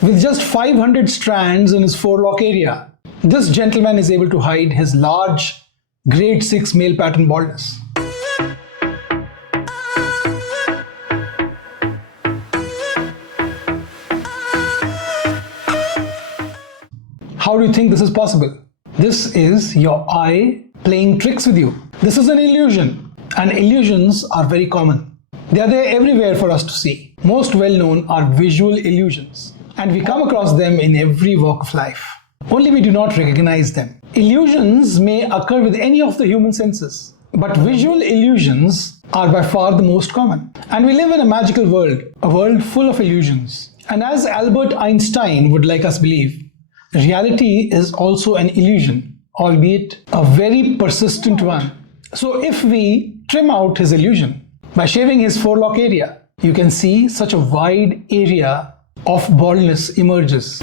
with just 500 strands in his forelock area. This gentleman is able to hide his large grade 6 male pattern baldness. How do you think this is possible? This is your eye playing tricks with you. This is an illusion, and illusions are very common. They are there everywhere for us to see. Most well-known are visual illusions, and we come across them in every walk of life. Only we do not recognize them. Illusions may occur with any of the human senses, but visual illusions are by far the most common. And we live in a magical world, a world full of illusions. And as Albert Einstein would like us believe, reality is also an illusion, albeit a very persistent one. So if we trim out his illusion by shaving his forelock area, you can see such a wide area of baldness emerges.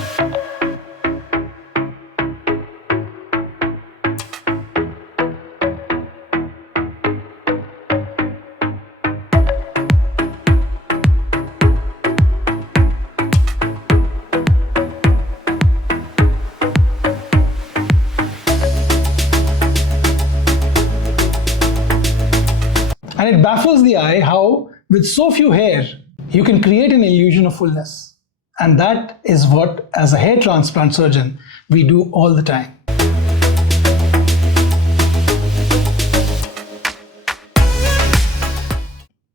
And it baffles the eye how, with so few hair, you can create an illusion of fullness. And that is what, as a hair transplant surgeon, we do all the time.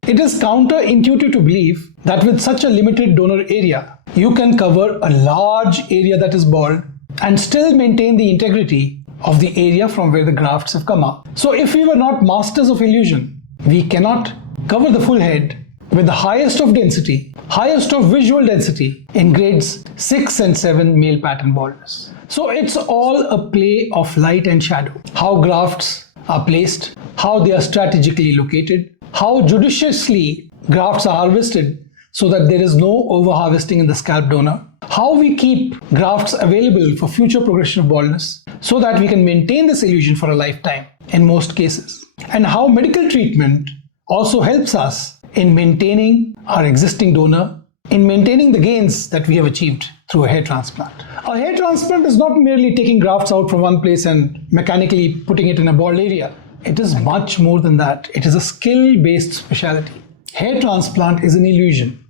It is counterintuitive to believe that with such a limited donor area, you can cover a large area that is bald and still maintain the integrity of the area from where the grafts have come out. So if we were not masters of illusion, we cannot cover the full head with the highest of density, highest of visual density in grades 6 and 7 male pattern baldness. So it's all a play of light and shadow. How grafts are placed, how they are strategically located, how judiciously grafts are harvested so that there is no over-harvesting in the scalp donor, how we keep grafts available for future progression of baldness so that we can maintain this illusion for a lifetime in most cases, and how medical treatment also helps us in maintaining our existing donor, in maintaining the gains that we have achieved through a hair transplant. A hair transplant is not merely taking grafts out from one place and mechanically putting it in a bald area. It is much more than that. It is a skill-based specialty. Hair transplant is an illusion.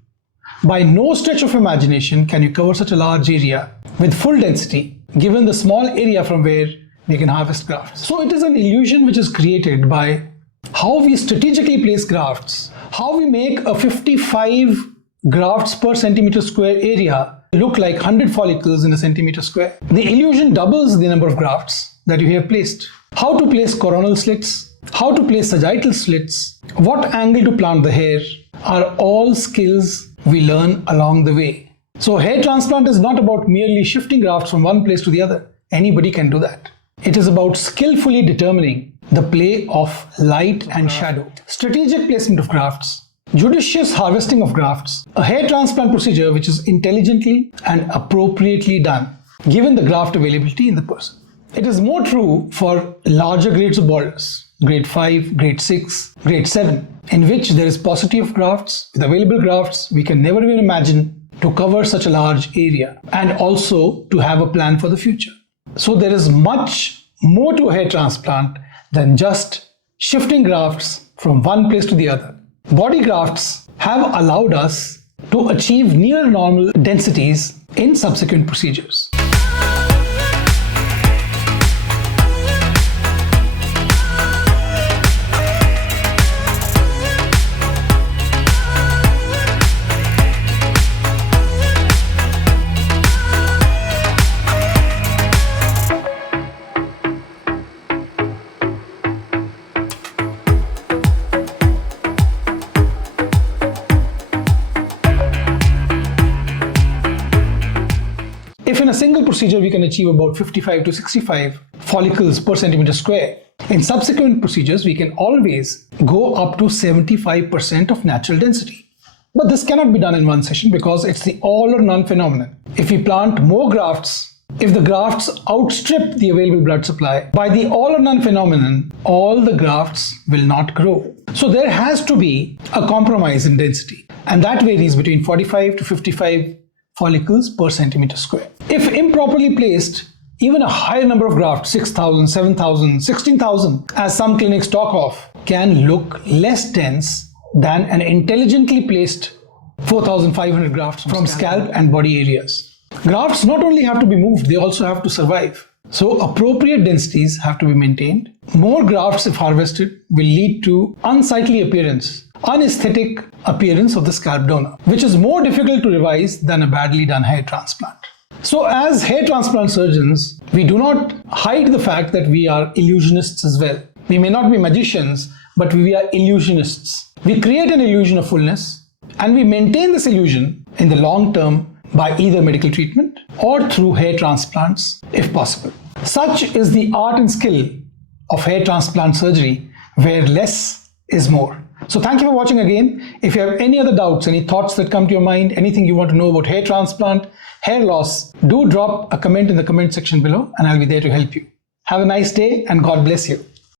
By no stretch of imagination can you cover such a large area with full density, given the small area from where we can harvest grafts. So it is an illusion which is created by how we strategically place grafts, how we make a 55 grafts per centimeter square area look like 100 follicles in a centimeter square. The illusion doubles the number of grafts that you have placed. How to place coronal slits, how to place sagittal slits, what angle to plant the hair are all skills we learn along the way. So hair transplant is not about merely shifting grafts from one place to the other. Anybody can do that. It is about skillfully determining the play of light and shadow, strategic placement of grafts, judicious harvesting of grafts, a hair transplant procedure which is intelligently and appropriately done, given the graft availability in the person. It is more true for larger grades of baldness, grade 5, grade 6, grade 7, in which there is paucity of grafts. With available grafts, we can never even imagine to cover such a large area and also to have a plan for the future. So there is much more to a hair transplant than just shifting grafts from one place to the other. Body grafts have allowed us to achieve near normal densities in subsequent procedures. If in a single procedure we can achieve about 55 to 65 follicles per centimeter square, in subsequent procedures we can always go up to 75% of natural density. But this cannot be done in one session because it's the all or none phenomenon. If we plant more grafts, if the grafts outstrip the available blood supply, by the all or none phenomenon, all the grafts will not grow. So there has to be a compromise in density, and that varies between 45 to 55 follicles per centimeter square. If improperly placed, even a higher number of grafts, 6,000, 7,000, 16,000, as some clinics talk of, can look less dense than an intelligently placed 4,500 grafts from scalp and body areas. Grafts not only have to be moved, they also have to survive. So appropriate densities have to be maintained. More grafts, if harvested, will lead to unsightly appearance, unaesthetic appearance of the scalp donor, which is more difficult to revise than a badly done hair transplant. So as hair transplant surgeons, we do not hide the fact that we are illusionists as well. We may not be magicians, but we are illusionists. We create an illusion of fullness, and we maintain this illusion in the long term by either medical treatment or through hair transplants if possible. Such is the art and skill of hair transplant surgery, where less is more. So thank you for watching again. If you have any other doubts, any thoughts that come to your mind, anything you want to know about hair transplant, hair loss, do drop a comment in the comment section below and I'll be there to help you. Have a nice day and God bless you.